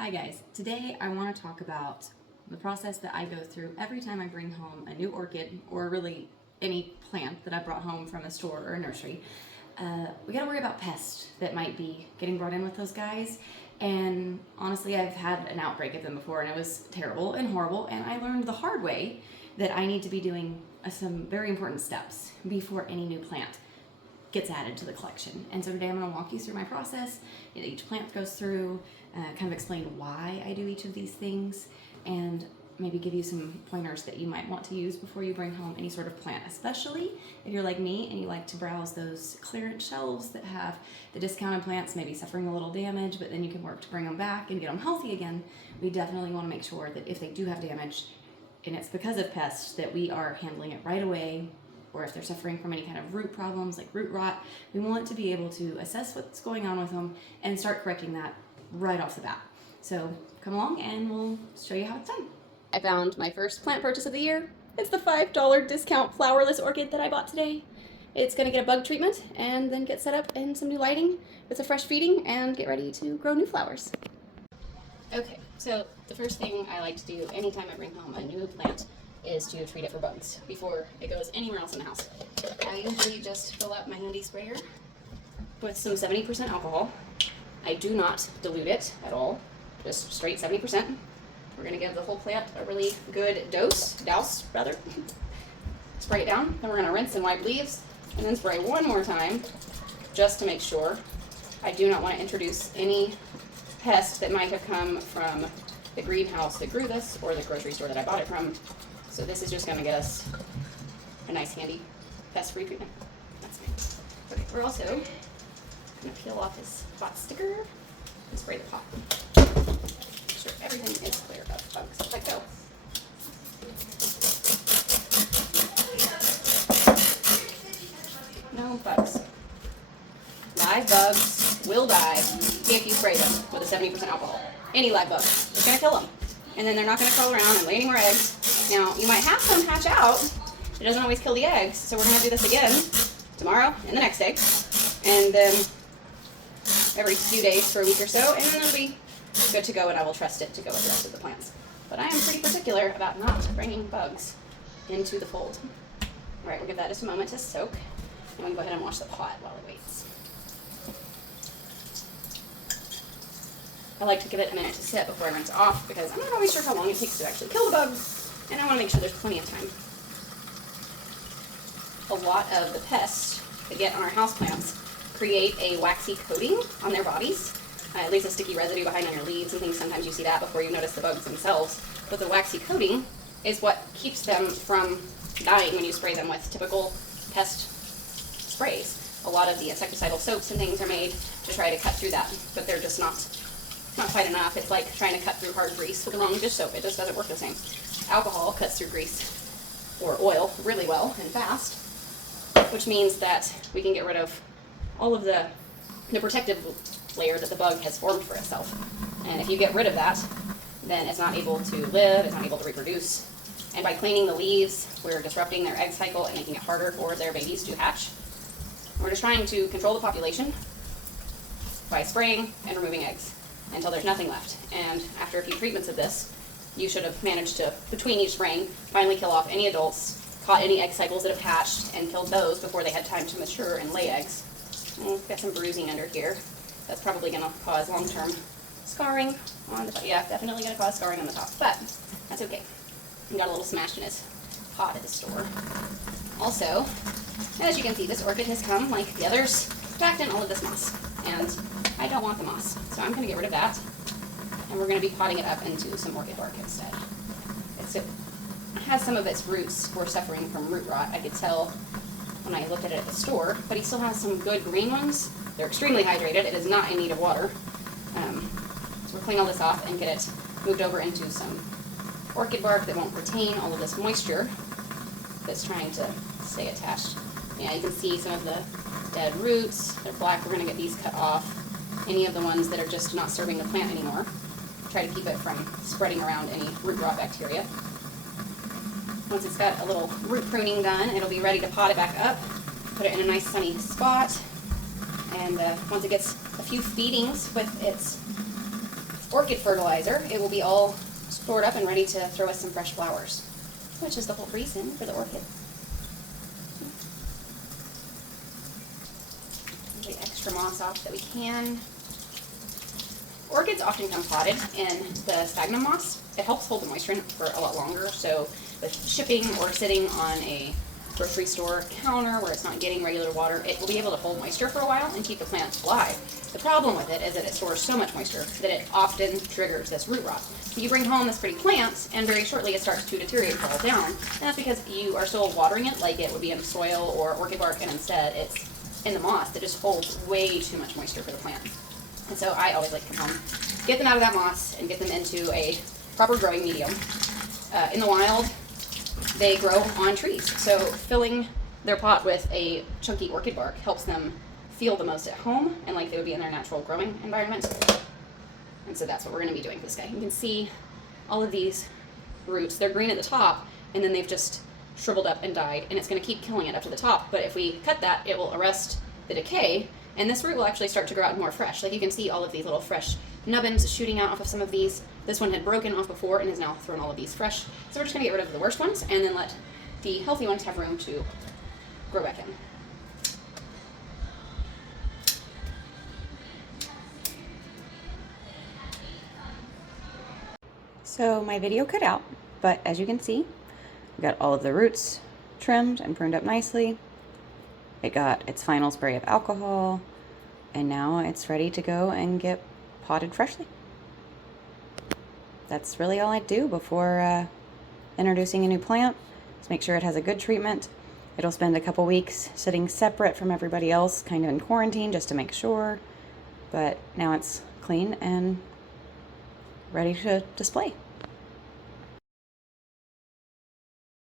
Hi guys, today I want to talk about the process that I go through every time I bring home a new orchid, or really any plant that I brought home from a store or a nursery. We gotta worry about pests that might be getting brought in with those guys, and honestly I've had an outbreak of them before and it was terrible and horrible, and I learned the hard way that I need to be doing some very important steps before any new plant gets added to the collection. And so today I'm going to walk you through my process that each plant goes through, kind of explain why I do each of these things, and maybe give you some pointers that you might want to use before you bring home any sort of plant, especially if you're like me and you like to browse those clearance shelves that have the discounted plants maybe suffering a little damage, but then you can work to bring them back and get them healthy again. We definitely want to make sure that if they do have damage and it's because of pests, that we are handling it right away, or if they're suffering from any kind of root problems like root rot, we want to be able to assess what's going on with them and start correcting that right off the bat. So come along and we'll show you how it's done. I found my first plant purchase of the year. It's the $5 discount flowerless orchid that I bought today. It's gonna get a bug treatment and then get set up in some new lighting with a fresh feeding and get ready to grow new flowers. Okay, so the first thing I like to do anytime I bring home a new plant is to treat it for bugs before it goes anywhere else in the house. I usually just fill up my handy sprayer with some 70% alcohol. I do not dilute it at all, just straight 70%. We're gonna give the whole plant a really good douse. Spray it down, then we're gonna rinse and wipe leaves, and then spray one more time, just to make sure. I do not want to introduce any pest that might have come from the greenhouse that grew this, or the grocery store that I bought it from. So this is just going to get us a nice handy pest-free treatment. That's fine. Okay, we're also going to peel off this pot sticker and spray the pot. Make sure everything is clear of bugs. Let go. No bugs. Live bugs will die if you spray them with a 70% alcohol. Any live bug. It's going to kill them. And then they're not going to crawl around and lay any more eggs. Now, you might have some hatch out. It doesn't always kill the eggs, so we're going to do this again tomorrow and the next day. And then every few days for a week or so, and then it'll be good to go, and I will trust it to go with the rest of the plants. But I am pretty particular about not bringing bugs into the fold. All right, we'll give that just a moment to soak, and we can go ahead and wash the pot while it waits. I like to give it a minute to sit before I rinse it off, because I'm not always sure how long it takes to actually kill the bugs, and I want to make sure there's plenty of time. A lot of the pests that get on our houseplants create a waxy coating on their bodies. It leaves a sticky residue behind on your leaves and things. Sometimes you see that before you notice the bugs themselves. But the waxy coating is what keeps them from dying when you spray them with typical pest sprays. A lot of the insecticidal soaps and things are made to try to cut through that, but they're just not quite enough. It's like trying to cut through hard grease with the wrong dish soap. It just doesn't work the same. Alcohol cuts through grease or oil really well and fast, which means that we can get rid of all of the protective layer that the bug has formed for itself. And if you get rid of that, then it's not able to live, it's not able to reproduce. And by cleaning the leaves, we're disrupting their egg cycle and making it harder for their babies to hatch. We're just trying to control the population by spraying and removing eggs until there's nothing left. And after a few treatments of this, you should have managed to, between each spraying, finally kill off any adults, caught any egg cycles that have hatched, and killed those before they had time to mature and lay eggs. And we've got some bruising under here. That's probably going to cause long-term scarring on the top. Yeah, definitely going to cause scarring on the top, but that's okay. He got a little smashed in his pot at the store. Also, as you can see, this orchid has come, like the others, packed in all of this moss. And I don't want the moss, so I'm going to get rid of that. And we're going to be potting it up into some orchid bark instead. It has some of its roots were suffering from root rot. I could tell when I looked at it at the store, but he still has some good green ones. They're extremely hydrated. It is not in need of water. So we'll clean all this off and get it moved over into some orchid bark that won't retain all of this moisture that's trying to stay attached. Yeah, you can see some of the dead roots. They're black. We're going to get these cut off. Any of the ones that are just not serving the plant anymore. Try to keep it from spreading around any root rot bacteria. Once it's got a little root pruning done, it'll be ready to pot it back up, put it in a nice sunny spot, and once it gets a few feedings with its orchid fertilizer, it will be all stored up and ready to throw us some fresh flowers, which is the whole reason for the orchid. Get extra moss off that we can. Orchids often come potted in the sphagnum moss. It helps hold the moisture in for a lot longer, so with shipping or sitting on a grocery store counter where it's not getting regular water, it will be able to hold moisture for a while and keep the plant alive. The problem with it is that it stores so much moisture that it often triggers this root rot. So you bring home this pretty plant, and very shortly it starts to deteriorate and fall down, and that's because you are still watering it like it would be in soil or orchid bark, and instead it's in the moss that just holds way too much moisture for the plant. And so I always like to come home, get them out of that moss, and get them into a proper growing medium. In the wild, they grow on trees, so filling their pot with a chunky orchid bark helps them feel the most at home and like they would be in their natural growing environment. And so that's what we're going to be doing with this guy. You can see all of these roots. They're green at the top, and then they've just shriveled up and died, and it's going to keep killing it up to the top. But if we cut that, it will arrest the decay, and this root will actually start to grow out more fresh. Like you can see all of these little fresh nubbins shooting out off of some of these. This one had broken off before and is now thrown all of these fresh. So we're just going to get rid of the worst ones and then let the healthy ones have room to grow back in. So my video cut out, but as you can see, we got all of the roots trimmed and pruned up nicely. It got its final spray of alcohol, and now it's ready to go and get potted freshly. That's really all I do before introducing a new plant. Just make sure it has a good treatment. It'll spend a couple weeks sitting separate from everybody else, kind of in quarantine, just to make sure. But now it's clean and ready to display.